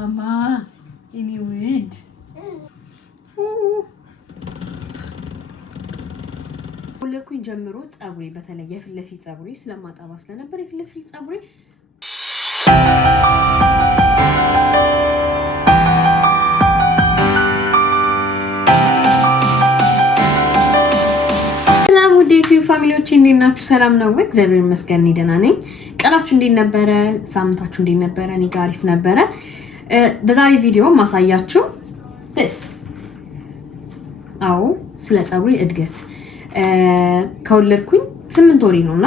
Mama, any wind? ሁለኩኝ ጀምሮ ጻጉሪ በተለይ የፊት ለፊት ጻጉሪ ስለማጣባ ስለነበር የፊት ለፊት ጻጉሪ ሰላም ውዴቱ ፋሚሊዎች እንዴት ናችሁ? ሰላም ነው ወይ? እግዚአብሔር ይመስገን ደህና ነኝ። ቀናችሁ እንዴት ነበረ? ሳምንታችሁ እንዴት ነበረ? እኔ ጋር አሪፍ ነበረ። በዛሬ ቪዲዮ ማሳያችሁ አዎ ስለ ጻጉሪ እድገት ከወለድኩኝ 8 ወር ነውና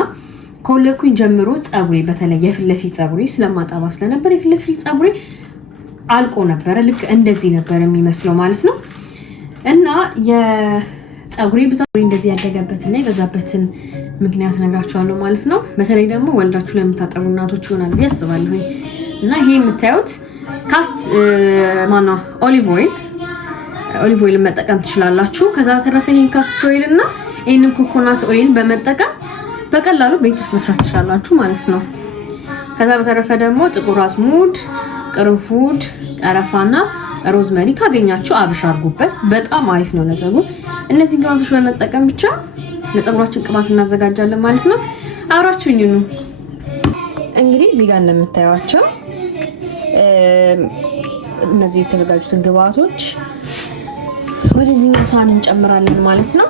ከወለድኩኝ ጀምሮ ጻጉሪ በተለይ የፊት ለፊት ጻጉሪ ስለማጣባ ስለነበር የፊት ለፊት ጻጉሪ አልቆ ነበር ልክ እንደዚህ ነበር የሚመስለው ማለት ነው። እና የጻጉሪ ብዛት እንደዚህ ያደገበትና የበዛበትን ምክንያት ነግራችኋለሁ ማለት ነው። በተለይ ደግሞ ወልዳችሁ ለምታጠቡ እናቶች ይሆናል ያስባለሁ። እና ይሄ የምታዩት ካስት ኦሊቭ ኦይል መጠቀም ትችላላችሁ። ከዛ በተረፈ ይሄን ካስት ኦይል እና ይሄንን ኮኮናት ኦይል በመጠቀም በቀላሉ ቤት ውስጥ መስራት ትችላላችሁ ማለት ነው። ከዛ በተረፈ ደግሞ ጥቁር አዝሙድ፣ ቅርንፉድ፣ ቀረፋና ሮዝመሪ ካገኛችሁ አብሽ አድርጉበት። በጣም አሪፍ ነው ለጸጉር። እነዚህ ግብአቶች በመጠቀም ብቻ ለጸጉራችን ቅባት እናዘጋጃለን ማለት ነው። አብራችሁኝ ነው። እንግዲህ እዚህ ጋር እንደምታዩዋቸው እነዚህ የተዘጋጁትን ግብአቶች ወደዚህኛው ሳህን እንጨምራለን ማለት ነው።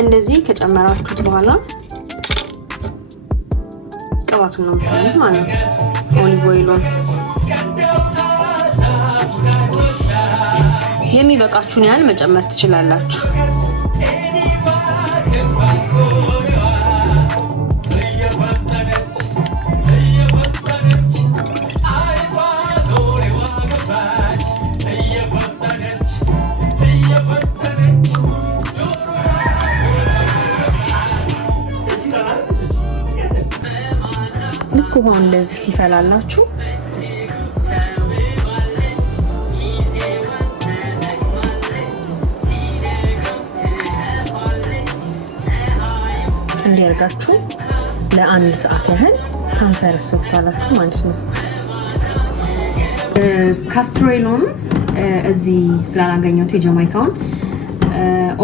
እንደዚህ ከጨመራችሁት በኋላ ቅባቱን ነው የምታዩት ማለት ነው። ኦሊቭ ኦይሉን የሚበቃችሁን ያህል መጨመር ትችላላችሁ። ልክ ውሃው እንደዚህ ሲፈላላችሁ እንዲያርጋችሁ ለአንድ ሰዓት ያህል ታንሰረሱታላችሁ ማለት ነው። ካስትሮይሎን እዚህ ስላላገኘሁት የጃማይካውን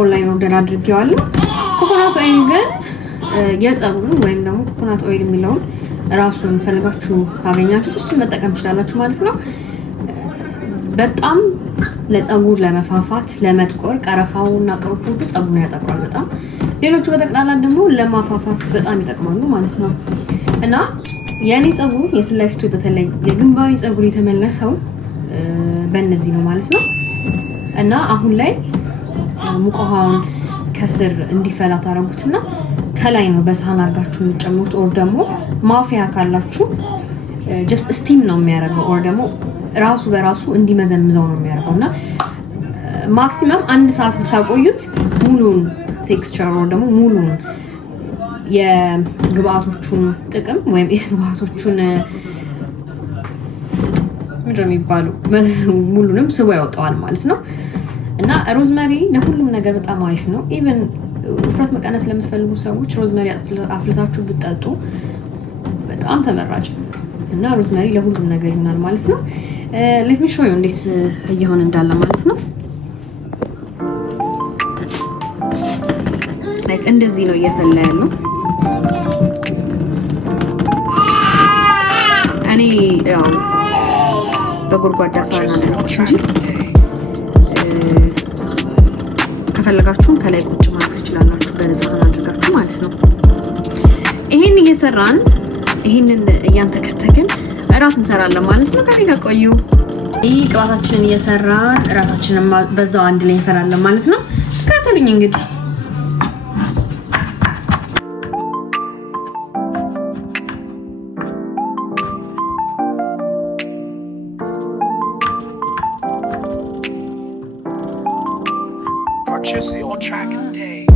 ኦንላይን ኦርደር አድርጌዋለሁ። ኮኮናት ኦይል ግን የጸጉሩ ወይም ደግሞ ኮኮናት ኦይል የሚለውን ራሱን ፈልጋችሁ ካገኛችሁት እሱን መጠቀም ትችላላችሁ ማለት ነው። በጣም ለጸጉር ለመፋፋት ለመጥቆር ቀረፋውና ቅርንፉዱ ጸጉሩን ያጠቁራል በጣም። ሌሎቹ በተቀላላ ደግሞ ለማፋፋት በጣም ይጠቅማሉ ማለት ነው። እና የኔ ጸጉር የፊት ለፊቱ በተለይ የግንባሪ ጸጉር የተመለሰው በእነዚህ ነው ማለት ነው። እና አሁን ላይ ሙቅ ውሃውን ከስር እንዲፈላ ታረጉትና ከላይ ነው በሳህን አድርጋችሁ የምትጨምሩት። ኦር ደግሞ ማፊያ ካላችሁ ጀስት ስቲም ነው የሚያደርገው። ኦር ደግሞ ራሱ በራሱ እንዲመዘምዘው ነው የሚያደርገውና ማክሲመም 1 ሰዓት ብታቆዩት ሙሉን ቴክስቸር ኦር ደግሞ ሙሉን የግብአቶቹን ጥቅም ወይም የግብአቶቹን ምንድነው የሚባለው ሙሉንም ስቦ ያወጣዋል ማለት ነው። እና ሮዝመሪ ለሁሉም ነገር በጣም አሪፍ ነው። ኢቭን ውፍረት መቀነስ ለምትፈልጉ ሰዎች ሮዝመሪ አፍልታችሁ ብትጠጡ በጣም ተመራጭ እና ሮዝመሪ ለሁሉም ነገር ይሆናል ማለት ነው። ሌት ሚ ሾው ዩ እንዴት እየሆነ እንዳለ ማለት ነው። ላይክ እንደዚህ ነው እየፈላ ያለው። እኔ ያው በጎርጓዳ ሳህን አደረኩት እንጂ ከፈለጋችሁም ከላይ ቁጭ ማለት ትችላላችሁ በሳህን አድርጋችሁ ማለት ነው። ይሄን እየሰራን ይሄንን እያንተከተክን እራት እንሰራለን ማለት ነው። ከኔ ጋር ቆዩ። ይሄ ቅባታችንን እየሰራን እራታችንን በዛው አንድ ላይ እንሰራለን ማለት ነው። ተከታተሉኝ እንግዲህ purchase your track today.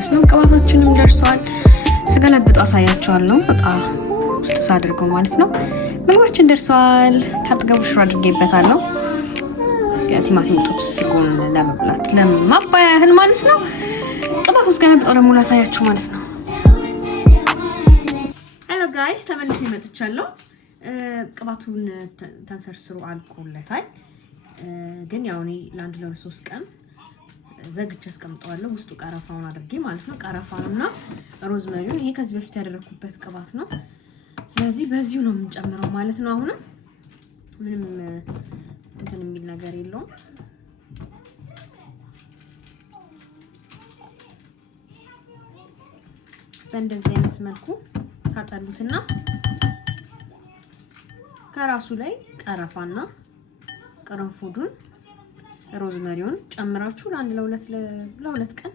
ማለት ነው። ቅባታችንም ደርሷል። ስገለብጠው አሳያችኋለሁ እቃ ውስጥ ሳደርገው ማለት ነው። ምግባችን ደርሷል። ካጠገቡ ሽሮ አድርጌበታለሁ። ቲማቲም ጥብስ ጎን ለመብላት ለማባያ ያህል ማለት ነው። ቅባቱ ስገለብጠው ደግሞ ላሳያችሁ ማለት ነው። ሄሎ ጋይስ ተመልሼ መጥቻለሁ። ቅባቱን ተንሰርስሮ አልቆለታል። ግን ያው እኔ ለአንድ ለ3 ቀን ዘግቼ አስቀምጠዋለሁ። ውስጡ ቀረፋውን አድርጌ ማለት ነው። ቀረፋውና ሮዝመሪውን ይሄ ከዚህ በፊት ያደረኩበት ቅባት ነው። ስለዚህ በዚሁ ነው የምንጨምረው ማለት ነው። አሁንም ምንም እንትን የሚል ነገር የለውም። በእንደዚህ አይነት መልኩ ታጠሉትና ከራሱ ላይ ቀረፋና ቅርንፉዱን ሮዝመሪውን ጨምራችሁ ለአንድ ለሁለት ቀን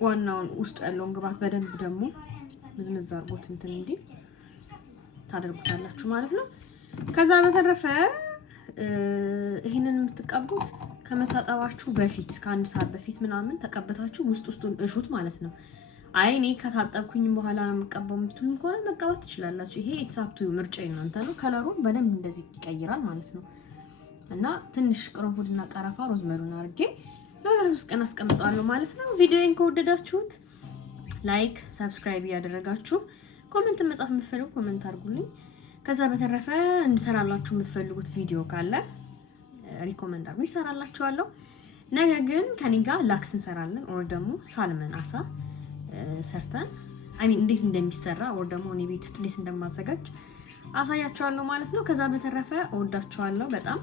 ዋናውን ውስጡ ያለውን ግባት በደንብ ደግሞ ምዝምዝ አድርጎት እንትን እንዲ ታደርጉታላችሁ ማለት ነው። ከዛ በተረፈ ይሄንን የምትቀቡት ከመታጠባችሁ በፊት ከአንድ ሰዓት በፊት ምናምን ተቀበታችሁ ውስጡን እሹት ማለት ነው። አይ እኔ ከታጠብኩኝ በኋላ ነው የምቀባው የምትሉኝ ከሆነ መቀባት ትችላላችሁ። ይሄ ኢትሳፕቱ ምርጫ እናንተ ነው። ከለሩን በደንብ እንደዚህ ይቀይራል ማለት ነው። እና ትንሽ ቅርንፉድና ቀረፋ ሮዝመሪውን አድርጌ ለ3 ቀን አስቀምጣለሁ ማለት ነው። ቪዲዮን ከወደዳችሁት ላይክ፣ ሰብስክራይብ እያደረጋችሁ ኮሜንት መጻፍ የምትፈልጉ ኮሜንት አድርጉልኝ። ከዛ በተረፈ እንሰራላችሁ የምትፈልጉት ቪዲዮ ካለ ሪኮመንድ አድርጉ፣ ይሰራላችኋለሁ። ነገ ግን ከኔ ጋር ላክስ እንሰራለን ኦር ደግሞ ሳልመን አሳ ሰርተን እንዴት እንደሚሰራ ኦር ደግሞ እኔ ቤት ውስጥ እንዴት እንደማዘጋጅ አሳያችኋለሁ ማለት ነው። ከዛ በተረፈ እወዳችኋለሁ በጣም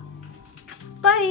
ባይ